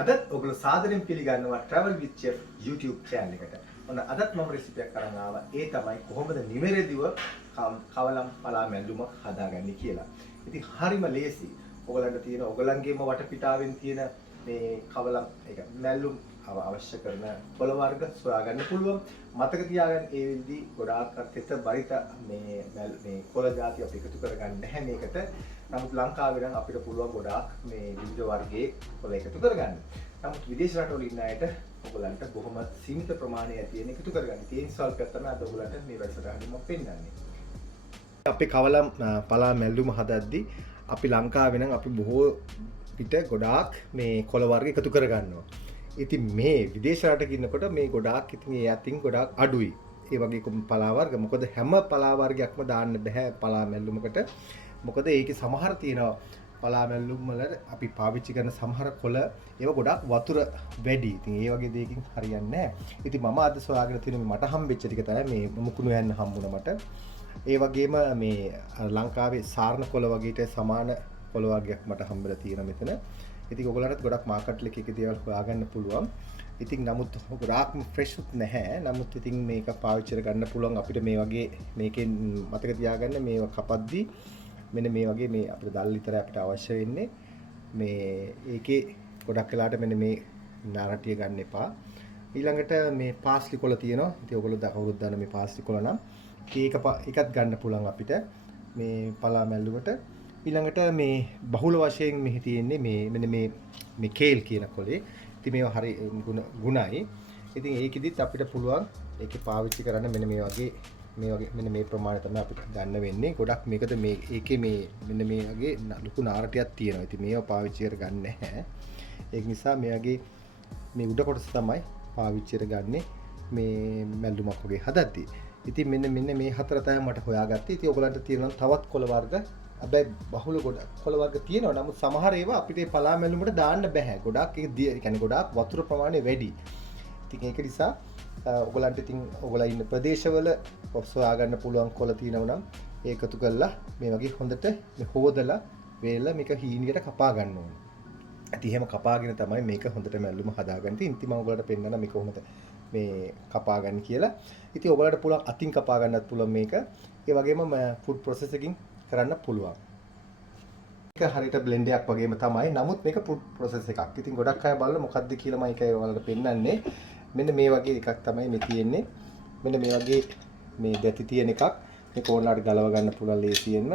අදත් ඔයගොල්ලෝ සාදරයෙන් පිළිගන්නවා Travel with Chef YouTube channel එකට. ඔන්න අදත් මම රෙසිපියක් අරන් ආවා. ඒ තමයි කොහොමද නිවැරදිව කවලම් පලා මැල්ලුම හදාගන්නේ කියලා. ඉතින් හරිම ලේසි. ඔයගලන්ට තියෙන ඔයගලන්ගේම වටපිටාවෙන් තියෙන මේ කවලම් ඒක මැල්ලුම් අවශ්‍ය කරන පොළ වර්ග සොයාගන්න පුළුවන්. මතක තියාගන්න ඒ විදිහදී ගොඩාක් තෙත බරිත මේ කොළ జాති අපි එකතු කරගන්න නැහැ මේකට. නමුත් ලංකාවේ නම් අපිට පුළුවන් ගොඩාක් මේ විවිධ වර්ගයේ කොළ එකතු කරගන්න. නමුත් විදේශ රටවල ඉන්න අයට ඔයගලන්ට බොහොම සීමිත ප්‍රමාණයක් තියෙන එකතු කරගන්න. ඒ ස්වල්පයක් තමයි අද ඔයගලන්ට මේ වැඩසටහනින් මම පෙන්නන්නේ. අපි කවලම් පලා මැල්ලුම හදද්දී අපි ලංකාවේ නම් අපි බොහෝ පිට ගොඩාක් මේ කොළ වර්ග එකතු කරගන්නවා. ඉතින් මේ විදේශ රටක ඉන්නකොට මේ ගොඩාක් ඉතින් ඒ අතින් ගොඩාක් අඩුයි. ඒ වගේ පලා වර්ග මොකද හැම පලා වර්ගයක්ම දාන්න බෑ පලා මැල්ලුමකට. මොකද ඒකේ සමහර තියෙනවා පලා මැල්ලුම් වල අපි පාවිච්චි කරන සමහර කොළ ඒවා ගොඩාක් වතුර වැඩි. ඉතින් ඒ වගේ දෙයකින් හරියන්නේ නැහැ. ඉතින් මම අද සොයාගෙන තියෙන මට හම්බෙච්ච ටික තමයි මේ මුකුණු යන්න හම්බුණා මට. ඒ වගේම මේ ලංකාවේ සාර්ණ කොළ වගේට සමාන කොළ වර්ගයක් මට හම්බෙලා තියෙනවා මෙතන. ඉතින් ඔයගොල්ලන්ට ගොඩක් මාකට් එකේ දේවල් හොයාගන්න පුළුවන්. ඉතින් නමුත් ගොඩාක්ම ෆ්‍රෙෂ් උත් නැහැ. නමුත් ඉතින් මේක පාවිච්චි කරගන්න පුළුවන් අපිට මේ වගේ මේකෙන් මතක තියාගන්න මේව කපද්දී මෙන්න මේ වගේ මේ අපිට දල් විතර අපිට අවශ්‍ය වෙන්නේ. මේ ඒකේ ගොඩක් වෙලාට මෙන්න මේ නාරටිය ගන්න එපා. ඊළඟට මේ පාස්ලි කොළ තියෙනවා. ඉතින් ඔයගොල්ලෝ කවුරුත් දන්න මේ පාස්ලි කොළ නම් ඒකත් ගන්න පුළුවන් අපිට මේ පලා මැල්ලුවට. ඊළඟට මේ බහුල වශයෙන් මෙහි තියෙන්නේ මෙන්න මේ කේල් කියන කොලේ. ඉතින් මේවා හරි ගුණයි. ඉතින් ඒකෙදිත් අපිට පුළුවන් ඒකේ පාවිච්චි කරන්න මෙන්න මේ වගේ මෙන්න මේ ප්‍රමාණය තමයි අපිට ගන්න වෙන්නේ. ගොඩක් මේකද මේ ඒකේ මෙන්න මේ වගේ ලොකු නාරටියක් තියෙනවා. ඉතින් මේවා පාවිච්චි කරගන්න නැහැ. ඒක නිසා මේ වගේ මේ උඩ කොටස තමයි පාවිච්චි කරගන්නේ මේ මැල්ලුමක් වගේ හදද්දී. ඉතින් මෙන්න මේ හතර තමයි මට හොයාගත්තේ. ඉතින් ඔයගලන්ට තියෙනවා තවත් කොළ වර්ග. හැබැයි බහුල කොළ වර්ග තියෙනවා. නමුත් සමහර ඒවා අපිට පලා මැල්ලුමට දාන්න බෑ. ගොඩක් ඒ කියන්නේ ගොඩාක් වතුර ප්‍රමාණය වැඩි. ඉතින් ඒක නිසා ඔයගලන්ට ඉතින් ඔයගලා ඉන්න ප්‍රදේශවල සොයා ගන්න පුළුවන් කොළ තියෙනවා නම් ඒකතු කරලා මේ වගේ හොඳට මේ හොදලා වේලලා මේක හීනියට කපා ගන්න ඕනේ. ඉතින් එහෙම කපාගෙන තමයි මේක හොඳට මැල්ලුම හදාගන්න. ඉතින් මම ඔයගලට පෙන්නන්න මේක කොහොමද මේ කපා ගන්න කියලා. ඉතින් ඔයගලට පුළුවන් අතින් කපා ගන්නත් පුළුවන් මේක. ඒ වගේම ෆුඩ් ප්‍රොසෙස් එකකින් කරන්න පුළුවන්. මේක හරියට බ්ලෙන්ඩ් එකක් වගේම තමයි. නමුත් මේක ෆුඩ් ප්‍රොසෙස් එකක්. ඉතින් ගොඩක් අය බලලා මොකද්ද කියලා මම ඒකයි ඔයාලට පෙන්නන්නේ. මෙන්න මේ වගේ එකක් තමයි මේ තියෙන්නේ. මෙන්න මේ වගේ මේ දැති තියෙන එකක්. මේක ඕනලාට ගලව ගන්න පුළුවන් ලේසියෙන්ම.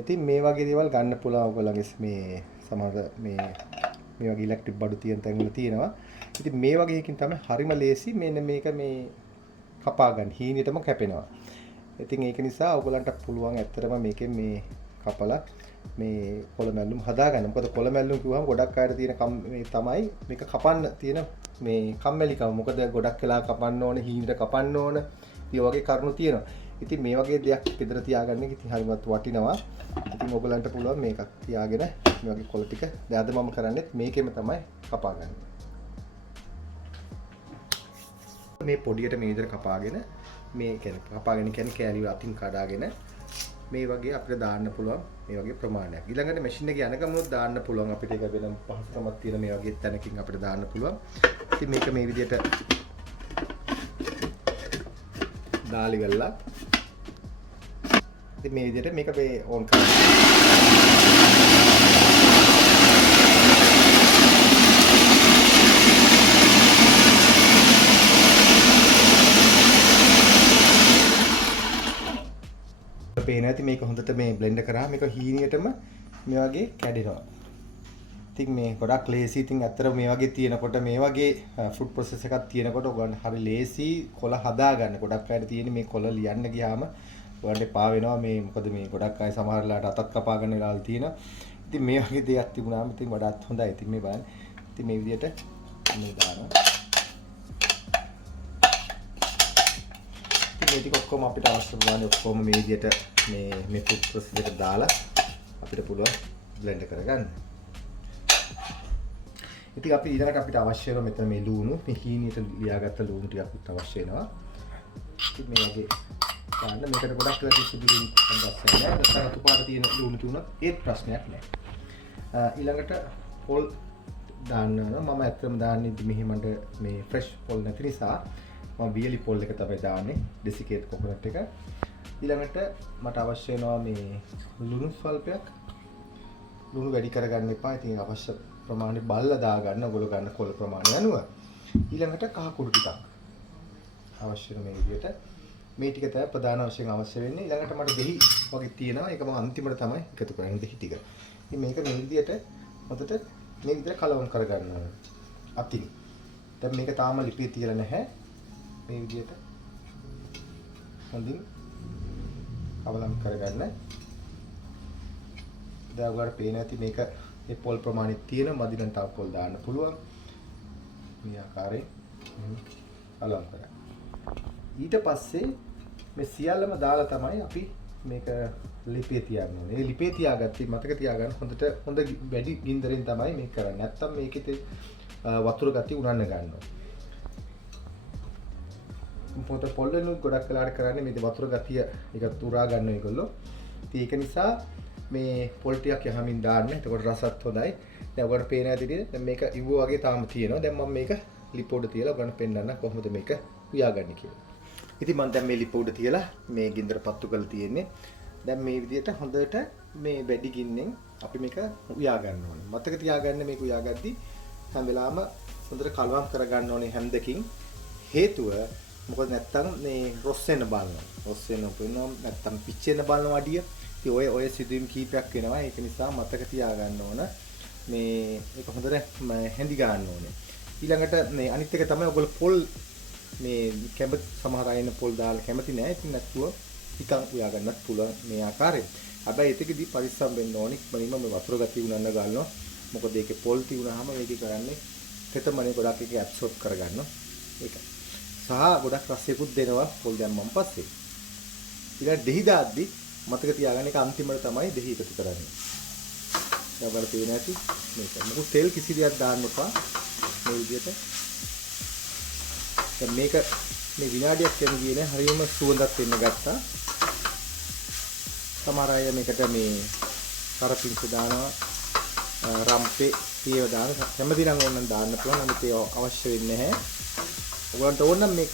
ඉතින් මේ වගේ දේවල් ගන්න පුළුවන් ඔයගොල්ලන්ගේ මේ සමහර මේ වගේ ඉලෙක්ට්‍රික් බඩු තියෙන තැන්වල තියෙනවා. ඉතින් මේ වගේ එකකින් තමයි හරිම ලේසි මෙන්න මේක මේ කපා ගන්න. හීනෙටම කැපෙනවා. ඉතින් ඒක නිසා ඔයගලන්ට පුළුවන් ඇත්තටම මේකෙන් මේ කපලා මේ කොළ මැල්ලුම් හදාගන්න. මොකද කොළ මැල්ලුම් කිව්වම ගොඩක් අයට තියෙන මේ තමයි මේක කපන්න තියෙන මේ කම්මැලිකම. මොකද ගොඩක් වෙලා කපන්න ඕනේ, හීනෙට කපන්න ඕන. ඒ වගේ කරුණු තියෙනවා. ඉතින් මේ වගේ දෙයක් පිටර තියාගන්න ඉතින් හරිමත් වටිනවා. ඉතින් ඔයගලන්ට පුළුවන් මේකක් තියාගෙන මේ වගේ කොළ ටික දැන් අද මම කරන්නේත් මේකෙම තමයි කපා ගන්න. මේ පොඩියට මේ විදිහට කපාගෙන මේ කපාගෙන කියන්නේ කෑලි වල අතින් කඩාගෙන මේ වගේ අපිට දාන්න පුළුවන් මේ වගේ ප්‍රමාණයක්. ඊළඟට මැෂින් එකේ යන ගමනොත් දාන්න පුළුවන් අපිට ඒක වෙනම පහසුකමක් තියෙන මේ වගේ තැනකින් අපිට දාන්න පුළුවන්. ඉතින් මේක මේ විදිහට දාලි වෙලා ඉතින් මේ විදිහට මේක මේ ඕන් කරනවා. පේන ඇති මේක හොඳට මේ බ්ලෙන්ඩ් කරාම මේක හීනියටම මේ වගේ කැඩෙනවා. ඉතින් මේ ගොඩක් ලේසි. ඉතින් ඇත්තට මේ වගේ තියෙනකොට මේ වගේ ෆුඩ් ප්‍රොසෙස් එකක් තියෙනකොට ඔයගොල්ලන් හරි ලේසි කොළ හදා ගන්න. ගොඩක් අයට තියෙන මේ කොළ ලියන්න ගියාම ඔයගොල්ලන්ට පා වෙනවා මේ මොකද මේ ගොඩක් අය සමහරලාට අතත් කපා ගන්න වෙලාවල් තියෙනවා. ඉතින් මේ වගේ දෙයක් තිබුණාම ඉතින් වඩාත් හොඳයි. ඉතින් මේ බලන්න. ඉතින් මේ විදිහට මේ දානවා. මේ ටික ඔක්කොම අපිට අවශ්‍ය ප්‍රමාණය ඔක්කොම මේ විදිහට මේ ෆුඩ් ප්‍රොසෙස් එකට දාලා අපිට පුළුවන් බ්ලෙන්ඩ් කරගන්න. ඉතින් අපි ඊළඟට අපිට අවශ්‍ය වෙන මෙතන මේ ලුණු මේ හීනියට ලියාගත්ත ලුණු ටිකක් අවශ්‍ය වෙනවා. ඉතින් මේ වගේ ගන්න මේකට ගොඩක් වෙලා සුදු ලුණු හම්බස්සන්නේ නැහැ. නැත්නම් අතු පාට තියෙන ලුණු තුනක් ඒත් ප්‍රශ්නයක් නැහැ. ඊළඟට පොල් දාන්න යනවා. මම ඇත්තටම දාන්නේ මෙහි මට මේ ෆ්‍රෙෂ් පොල් නැති නිසා මම වියලි පොල් එක තමයි දාන්නේ. ඩෙසිකේට් කොකොනට් එක. ඊළඟට මට අවශ්‍ය වෙනවා මේ ලුණු ස්වල්පයක්. ලුණු වැඩි කරගන්න එපා. ඉතින් අවශ්‍ය ප්‍රමාණය බලලා දාගන්න. ඔයගොල්ලෝ ගන්න කොළ ප්‍රමාණය අනුව. ඊළඟට කහ කුඩු ටිකක් අවශ්‍ය වෙන මේ විදිහට. මේ ටික තමයි ප්‍රධාන වශයෙන් අවශ්‍ය වෙන්නේ. ඊළඟට මට දෙහි වගේ තියෙනවා. ඒක මම අන්තිමට තමයි එකතු කරන්නේ දෙහි ටික. ඉතින් මේක මේ විදිහට හොඳට මේ විදිහට කලවම් කරගන්න ඕනේ. අතින්. දැන් මේක තාම ලිපියේ තියලා නැහැ. මේ විදිහට හොඳින් කලවම් කරගන්න. දැන් ඔයාලට පේන ඇති මේක මේ පොල් ප්‍රමාණය තියෙන මදි නම් තව පොල් දාන්න පුළුවන්. මේ ආකාරයෙන් කලවම් කරගන්න. ඊට පස්සේ මේ සියල්ලම දාලා තමයි අපි මේක ලිපේ තියන්න ඕනේ. මේ ලිපේ තියාගත්තී මතක තියාගන්න හොඳට හොඳ වැඩි ගින්දරෙන් තමයි මේක කරන්නේ. නැත්තම් මේකේ වතුර ගතිය උනන්න ගන්නවා. පොත පොල්ලෙනුත් ගොඩක් වෙලාට කරන්නේ මේ වතුර ගතිය ඒක උරා ගන්න ඒගොල්ලෝ. ඉතින් ඒක නිසා මේ පොල් ටිකක් යහමින් දාන්න. එතකොට රසත් හොඳයි. දැන් ඔයාලට පේන ඇතිනේ දැන් මේක ඉවුව වගේ තාම තියෙනවා. දැන් මම මේක ලිප උඩ තියලා ඔයාලට පෙන්නන්න කොහොමද මේක උයාගන්නේ කියලා. ඉතින් මම දැන් මේ ලිප උඩ තියලා මේ ගින්දර පත්තු කරලා තියෙන්නේ. දැන් මේ විදිහට හොඳට මේ වැඩි ගින්නෙන් අපි මේක උයා ගන්න ඕනේ. මතක තියාගන්න මේක උයාගද්දි හැම වෙලාවම හොඳට කලවම් කරගන්න ඕනේ හැම දෙකින්. හේතුව මොකද නැත්තම් මේ රොස් වෙන බලනවා. රොස් වෙන වෙනවා නැත්තම් පිච්චෙන බලනවා අඩිය. ඉතින් ඔය සිදුවීම් කීපයක් වෙනවා. ඒක නිසා මතක තියාගන්න ඕන මේ ඒක හොඳට හැඳි ගන්න ඕනේ. ඊළඟට මේ අනිත් එක තමයි ඔයගොල්ලෝ පොල් මේ කැමති සමහර අය ඉන්න පොල් දාලා කැමති නෑ. ඉතින් නැත්තුව නිකන් උයා ගන්නත් පුළුවන් මේ ආකාරයෙන්. හැබැයි ඒකෙදි පරිස්සම් වෙන්න ඕනි. ඉක්මනින්ම මේ වතුර ගතිය උනන්න ගන්නවා. මොකද ඒකේ පොල් තියුනහම මේක කරන්නේ තෙතමනේ ගොඩක් එක ඇබ්සෝබ් කරගන්නවා. ඒකයි. සහ ගොඩක් රසයකුත් දෙනවා පොල් දැම්මන් පස්සේ. ඊළඟ දෙහි දාද්දි මතක තියාගන්න ඒක අන්තිමට තමයි දෙහි එකතු කරන්නේ. දැන් ඔයාලට පේන ඇති මේක. මොකද තෙල් කිසි දෙයක් දාන්න එපා. මේ විදිහට. දැන් මේක මේ විනාඩියක් යන ගියේ නෑ හරියම සුවඳක් වෙන්න ගත්තා. සමහර අය මේකට මේ කරපිංච දානවා රම්පේ පියව දාන හැමදි නම් ඕනනම් දාන්න පුළුවන්. නමුත් ඒ අවශ්‍ය වෙන්නේ නැහැ. ඔයගොල්ලන්ට ඕන නම් මේ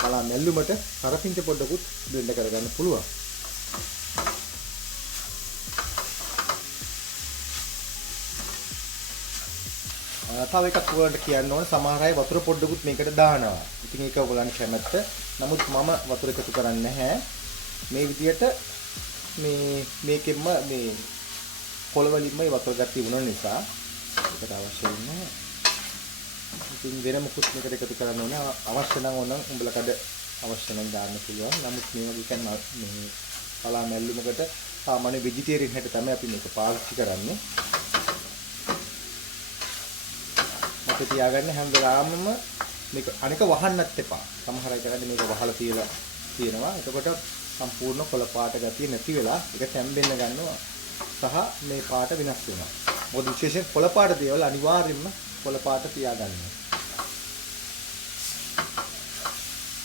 කලා මැල්ලුමට කරපිංච පොඩ්ඩකුත් බ්ලෙන්ඩ් කරගන්න පුළුවන්. තව එකක් ඔයගොල්ලන්ට කියන්න ඕන සමහර අය වතුර පොඩ්ඩකුත් මේකට දානවා. ඉතින් ඒක ඔයගොල්ලන් කැමැත්ත. නමුත් මම වතුර එකතු කරන්නේ නැහැ. මේ විදියට මේකෙන්ම මේ පොළවලින්ම මේ වතුර ගැටි වුණ නිසා ඒකට අවශ්‍ය වෙන්නේ. ඉතින් වෙන මොකුත් මේකට එකතු කරන්න ඕනේ. අවශ්‍ය නම් ඕන උඹලා කඩ අවශ්‍ය නම් දාන්න පුළුවන්. නමුත් මේ වගේ කියන්නේ මේ කලා මැල්ලුමකට සාමාන්‍ය වෙජිටේරියන් හැට තමයි අපි මේක පාවිච්චි කරන්නේ. මතක තියාගන්න හැම වෙලාවෙම මේක අනික වහන්නත් එපා. සමහර අය කරන්නේ මේක වහලා තියලා තියෙනවා. එතකොට සම්පූර්ණ කොළ පාට ගතිය නැති වෙලා ඒක තැම්බෙන්න ගන්නවා. සහ මේ පාට වෙනස් වෙනවා. මොකද විශේෂයෙන් කොළ පාට දේවල් අනිවාර්යයෙන්ම කොළ පාට තියාගන්න.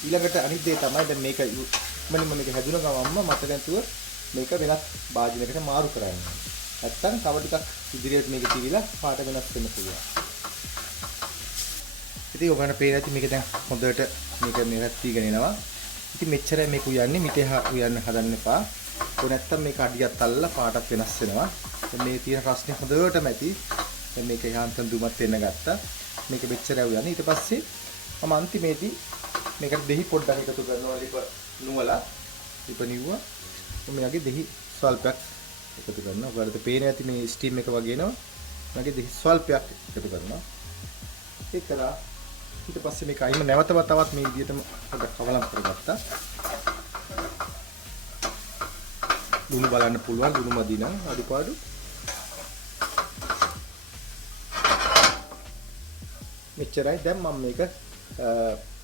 ඊළඟට අනිත් දේ තමයි දැන් මේක මම මේක හැදුන ගමන්ම මතක නැතුව මේක වෙනත් භාජනයකට මාරු කරන්න. නැත්තම් තව ටිකක් ඉදිරියට මේක තියලා පාට වෙනස් වෙන්න පුළුවන්. ඉතින් ඔයගොල්ලන්ට පේන ඇති මේක දැන් හොඳට මේක මෙරත් වීගෙන එනවා. ඉතින් මෙච්චරයි මේක උයන්නේ මිටේ උයන්න හදන්න එපා. ਉਹ නැත්තම් මේක අඩියක් අල්ලලා පාටක් වෙනස් වෙනවා. දැන් මේ තියෙන රස්නේ හොඳටම ඇති. දැන් මේක යහන්තම් දුමත් වෙන්න ගත්තා. මේක මෙච්චරයි උයන්නේ. ඊට පස්සේ මම අන්තිමේදී මේකට දෙහි පොඩ්ඩක් එකතු කරනවා ලිප නුවලා. ලිප නිවුවා. මේකේ දෙහි ස්වල්පයක් එකතු කරනවා. ඔයාලට පේන ඇති මේ ස්ටීම් එක වගේ එනවා. මගේ දෙහි ස්වල්පයක් එකතු කරනවා. ඒකලා ඊට පස්සේ මේක අයිම නැවතව තවත් මේ විදිහටම පොඩ්ඩක් කවලම් කරගත්තා. ලුණු බලන්න පුළුවන් ලුණු මදි නම් අඩුපාඩු. මෙච්චරයි. දැන් මම මේක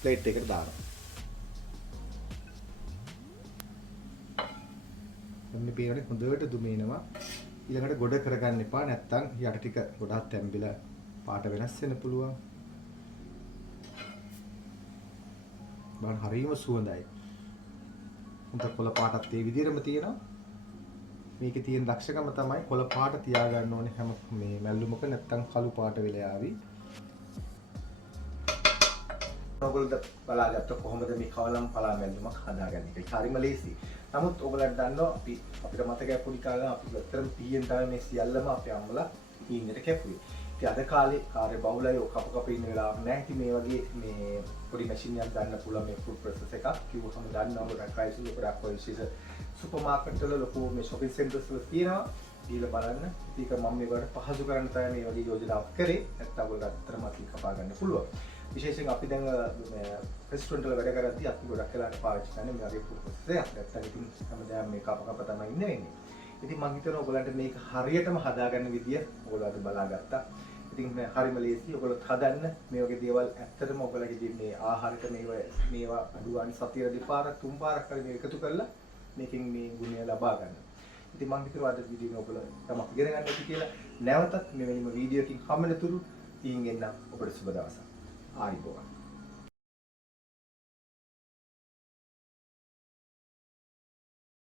ප්ලේට් එකකට දානවා. මේ පේනනේ හොඳට දුමේනවා. ඊළඟට ගොඩ කරගන්න එපා. නැත්තම් යට ටික ගොඩක් තැම්බිලා පාට වෙනස් වෙන්න පුළුවන්. බලන්න හරියම සුවඳයි. හොඳ කොළ පාටත් ඒ විදිහටම තියෙනවා. මේකේ තියෙන දක්ෂකම තමයි කොළ පාට තියාගන්න ඕනේ හැම මේ මැල්ලුමක නැත්තම් කළු පාට වෙලා ආවි. ඔයගොල්ලෝ බලාගත්ත කොහොමද මේ කවලම් පලා මැල්ලුමක් හදාගන්නේ කියලා. හරිම ලේසි. නමුත් ඔයගොල්ලන්ට දන්නවා අපිට මතකයි පොඩි කාලේ අපි ඇත්තටම පීයෙන් තමයි මේ සියල්ලම අපේ අම්මලා පීන්නට කැපුවේ. ඉතින් අද කාලේ කාර්ය බහුලයි කප ඉන්න වෙලාවක් නැහැ. ඉතින් මේ වගේ මේ පොඩි මැෂින් එකක් ගන්න පුළුවන් මේ ෆුඩ් ප්‍රොසෙස් එකක් කිව්වම ගන්නවා ගොඩක් ප්‍රයිස් ගොඩක් ඔය විශේෂ සුපර් මාකට් වල ලොකු මේ shopping centers වල තියෙනවා. ඊළඟ බලන්න. ඉතින් මම මේකට පහසු කරන්න තමයි මේ වගේ යෝජනාවක් කරේ. නැත්නම් ඔයගොල්ලෝ අත්‍තරම අති කපා ගන්න පුළුවන්. විශේෂයෙන් අපි දැන් රෙස්ටොරන්ට් වල වැඩ කරද්දී අපි ගොඩක් වෙලාවට පාවිච්චි කරන්නේ මේ වගේ ෆුඩ් ප්‍රොසෙස් එකක්. නැත්නම් ඉතින් හැමදාම මේ කප තමයි ඉන්නේ. ඉතින් මම හිතනවා ඔයගොල්ලන්ට මේක හරියටම හදාගන්න විදිය ඔයගොල්ලෝ අද බලාගත්තා. ඉතින් හරිම ලේසි. ඔයගොල්ලෝ හදන්න මේ වගේ දේවල් ඇත්තටම ඔයගොල්ලෝගේ මේ ආහාරයට මේවා අඩුවන් සතියේ දෙපාරක් තුන් පාරක් හරි මේක එකතු කරලා මේකෙන් මේ ගුණය ලබා ගන්න. ඉතින් මම හිතනවා අද වීඩියෝ එක ඔයගොල්ලෝ තමක් ඉගෙන ගන්න ඇති කියලා. නැවතත් මෙවැනිම වීඩියෝ එකකින් හම්බෙන තුරු ඊයින් එන්න ඔබට සුබ දවසක්. ආයිබෝවන්.